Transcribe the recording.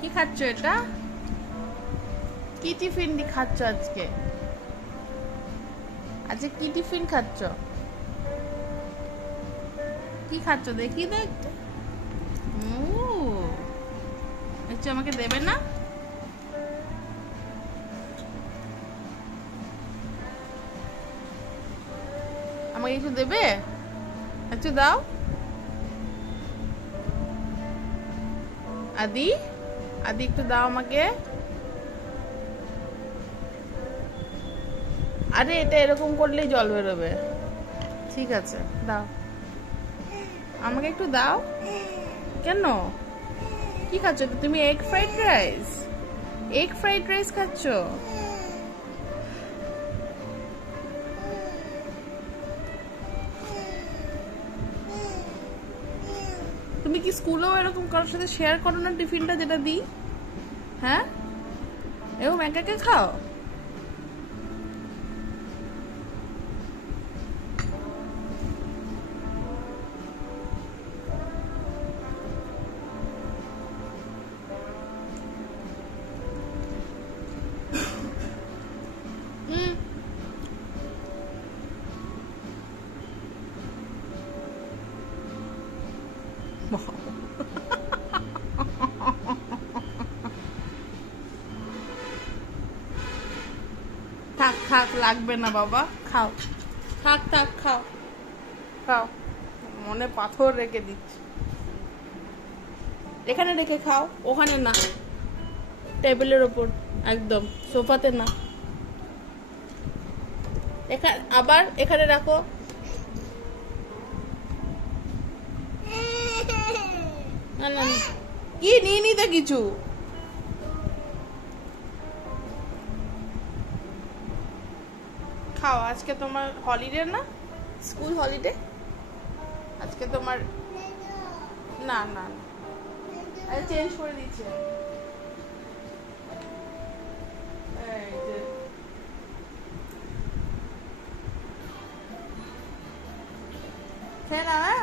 কি খাচ্ছ এটা? কি টিফিন দি খাচ্ছ আজকে? আজকে কি টিফিন খাচ্ছ? কি খাচ্ছ দেখি তো একটু। একটু আমাকে দেবে না? আমাকে একটু দেবে? একটু দাও। আদি আদি একটু দাও আমাকে। আরে এটা এরকম করলেই জল বেরোবে। ঠিক আছে দাও, আমাকে একটু দাও। কেন? কি খাচ্ছ তুমি? Egg fried rice? Egg fried rice খাচ্ছ? তুমি কি স্কুলেও এরকম কারোর সাথে শেয়ার করো না টিফিনটা যেটা দিই? হ্যাঁ, এরকম একা একা খাও? থাক থাক, লাগবে না বাবা, খাও। থাক থাক, খাও খাও। মনে পাথর রেখে দিচ্ছি। এখানে রেখে খাও, ওখানে না, টেবিলের ওপর, একদম সোফাতে না। আবার এখানে রাখো। না না, কি নিয়ে নিতে কিছু? খাও, আজকে তোমার হলিডে না, স্কুল হলিডে আজকে তোমার। না না, আরে চেঞ্জ করে দিচ্ছি। খেয়ে নাও।